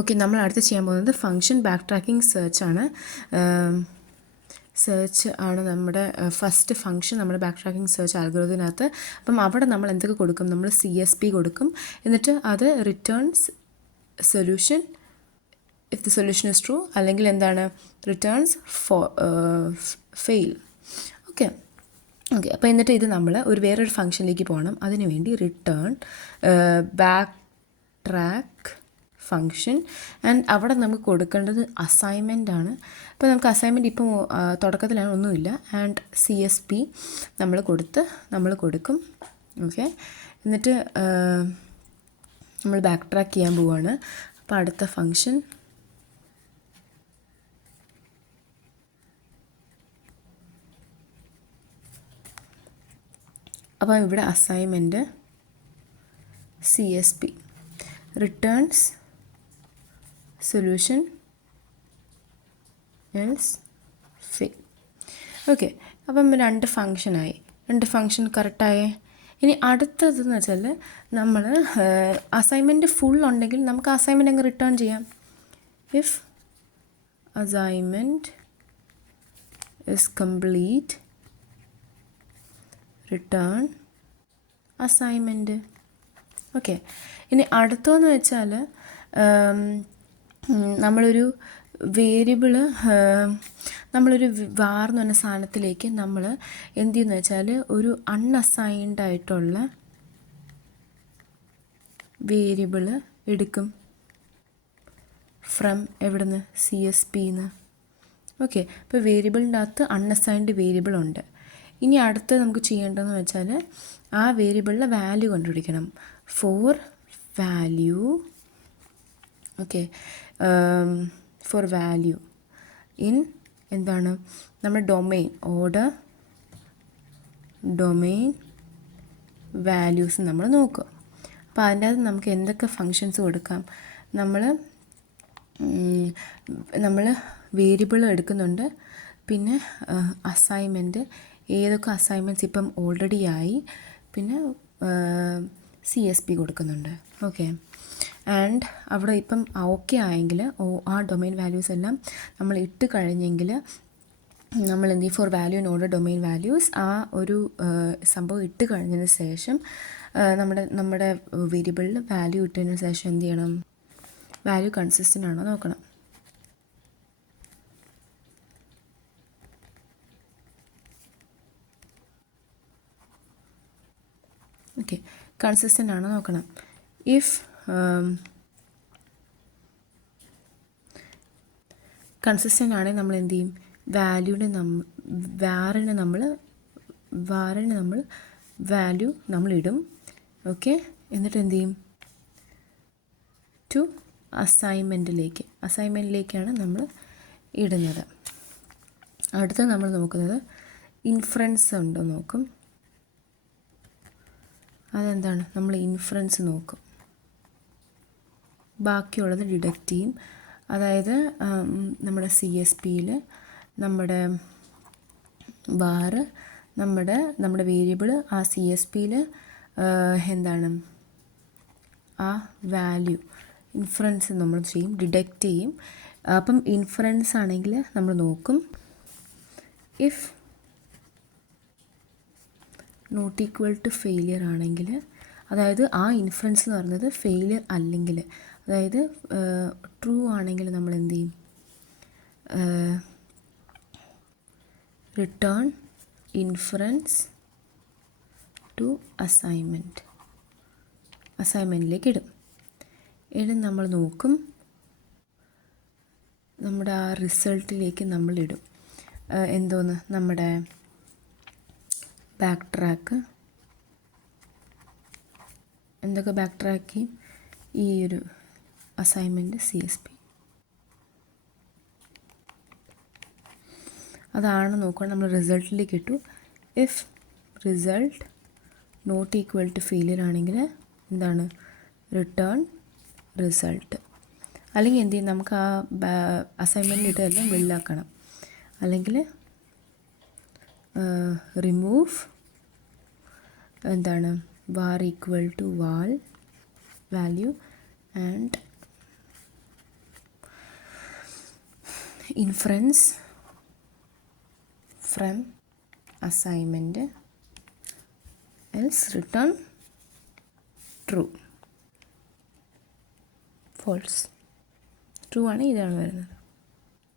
Okay, നമ്മൾ അടുത്ത് ചെയ്യാൻ പോകുന്നത് ഫംഗ്ഷൻ ബാക്ക് ട്രാക്കിംഗ് സെർച്ച് ആണ്. സെർച്ച് ആണ് നമ്മുടെ ഫസ്റ്റ് ഫംഗ്ഷൻ നമ്മുടെ ബാക്ക് ട്രാക്കിംഗ് സെർച്ച് ആൽഗോരിതത്തിനകത്ത്. അപ്പം അവിടെ നമ്മൾ എന്തൊക്കെ കൊടുക്കും? നമ്മൾ CSP കൊടുക്കും, എന്നിട്ട് അത് returns solution if the solution is true, അല്ലെങ്കിൽ എന്താണ് റിട്ടേൺസ് ഫെയിൽ. ഓക്കെ ഓക്കെ അപ്പോൾ എന്നിട്ട് ഇത് നമ്മൾ വേറൊരു ഫംഗ്ഷനിലേക്ക് പോകണം. അതിനു വേണ്ടി return back track function and അവിടെ നമുക്ക് കൊടുക്കേണ്ടത് അസൈൻമെൻ്റ് ആണ്. അപ്പോൾ നമുക്ക് അസൈൻമെൻറ്റ് ഇപ്പോൾ തുടക്കത്തിലാണ് ഒന്നുമില്ല. ആൻഡ് CSP നമ്മൾ കൊടുക്കും. ഓക്കെ, എന്നിട്ട് നമ്മൾ ബാക്ക് ട്രാക്ക് ചെയ്യാൻ പോവുകയാണ്. അപ്പോൾ അടുത്ത ഫംഗ്ഷൻ അപ്പോൾ ഇവിടെ assignment CSP returns solution else fail. Okay, അപ്പം രണ്ട് ഫംഗ്ഷൻ കറക്റ്റായേ. ഇനി അടുത്തതെന്ന് വെച്ചാൽ നമ്മൾ അസൈൻമെൻറ്റ് ഫുൾ ഉണ്ടെങ്കിൽ നമുക്ക് അസൈൻമെൻറ്റ് അങ്ങ് റിട്ടേൺ ചെയ്യാം. If assignment is complete return assignment. Okay, ഇനി അടുത്തതെന്ന് വെച്ചാൽ നമ്മളൊരു വേരിയബിള് നമ്മളൊരു വാർ എന്ന് പറഞ്ഞ സാധനത്തിലേക്ക് നമ്മൾ എന്ത് ചെയ്യുന്നു വെച്ചാൽ ഒരു അൺഅസൈൻഡ് ആയിട്ടുള്ള വേരിയബിള് എടുക്കും. ഫ്രം എവിടുന്ന്? CSPന്ന്. ഓക്കെ, ഇപ്പോൾ വേരിയബിളിൻ്റെ അകത്ത് അൺഅസൈൻഡ് വേരിയബിൾ ഉണ്ട്. ഇനി അടുത്ത് നമുക്ക് ചെയ്യേണ്ടതെന്ന് വെച്ചാൽ ആ വേരിയബിളിലെ വാല്യൂ കണ്ടുപിടിക്കണം. For value for value in എന്താണ് നമ്മുടെ ഡൊമെയിൻ ഓർഡർ ഡൊമെയിൻ വാല്യൂസ് നമ്മൾ നോക്കുക. അപ്പോൾ അതിൻ്റെ അകത്ത് നമുക്ക് എന്തൊക്കെ ഫങ്ഷൻസ് കൊടുക്കാം? നമ്മൾ വേരിയബിൾ എടുക്കുന്നുണ്ട്, പിന്നെ അസൈൻമെൻറ്റ്, ഏതൊക്കെ അസൈൻമെൻറ്റ്സ് ഇപ്പം ഓൾറെഡി ആയി, പിന്നെ CSP കൊടുക്കുന്നുണ്ട്. ഓക്കെ, ആൻഡ് അവിടെ ഇപ്പം ഓക്കെ ആയെങ്കിൽ ആ ഡൊമെയിൻ വാല്യൂസ് എല്ലാം നമ്മൾ ഇട്ട് കഴിഞ്ഞെങ്കിൽ നമ്മൾ എന്ത് ചെയ്യും? For value in order domain values ആ ഒരു സംഭവം ഇട്ട് കഴിഞ്ഞതിന് ശേഷം നമ്മുടെ വേരിയബിളിൽ വാല്യൂ ഇട്ടതിന് ശേഷം എന്ത് ചെയ്യണം? വാല്യൂ കൺസിസ്റ്റൻ്റ് ആണോ നോക്കണം. ഓക്കെ, കൺസിസ്റ്റൻ്റ് ആണോ നോക്കണം. ഇഫ് കൺസിസ്റ്റൻ്റ് ആണെങ്കിൽ നമ്മൾ എന്ത് ചെയ്യും? വാറിന് നമ്മൾ വാല്യൂ നമ്മൾ ഇടും. ഓക്കെ, എന്നിട്ട് എന്ത് ചെയ്യും? ടു അസൈൻമെൻറ്റിലേക്കാണ് നമ്മൾ ഇടുന്നത്. അടുത്ത നമ്മൾ നോക്കുന്നത് ഇൻഫറൻസ് ഉണ്ടോ നോക്കും. അതെന്താണ്? നമ്മൾ ഇൻഫറൻസ് നോക്കും, ബാക്കിയുള്ളത് ഡിഡക്റ്റ് ചെയ്യും. അതായത് നമ്മുടെ CSPയിൽ നമ്മുടെ ബാറ് നമ്മുടെ വേരിയബിൾ ആ CSPയിൽ എന്താണ് ആ വാല്യൂ ഇൻഫറൻസ് നമ്മൾ ചെയ്യും, ഡിഡക്റ്റ് ചെയ്യും. അപ്പം ഇൻഫറൻസ് ആണെങ്കിൽ നമ്മൾ നോക്കും. If not equal to failure ആണെങ്കിൽ, അതായത് ആ ഇൻഫറൻസ് എന്ന് പറയുന്നത് ഫെയിലിയർ അല്ലെങ്കിൽ, അതായത് ട്രൂ ആണെങ്കിൽ നമ്മൾ എന്ത് ചെയ്യും? റിട്ടേൺ ഇൻഫറൻസ് ടു അസൈൻമെൻറ്റിലേക്ക് ഇടും. നമ്മൾ നോക്കും, നമ്മുടെ ആ റിസൾട്ടിലേക്ക് നമ്മൾ ഇടും എന്തോന്ന്? നമ്മുടെ ബാക്ക് ട്രാക്ക് എന്തൊക്കെ ബാക്ക് ട്രാക്ക് ചെയ്യും? ഈ ഒരു അസൈൻമെൻറ്റ് CSP അതാണ് നോക്കുക. നമ്മൾ റിസൾട്ടിലേക്ക് ഇട്ടു. If result not equal to failure ആണെങ്കിൽ എന്താണ്? Return result. അല്ലെങ്കിൽ എന്ത് ചെയ്യും? നമുക്ക് ആ അസൈൻമെൻറ്റിൽ ഇട്ടെല്ലാം വെളിലാക്കണം. അല്ലെങ്കിൽ റിമൂവ് എന്താണ്? var equal to val value and inference from assignment else return true. False. True ആണ്, ഇതാണ് വരുന്നത്.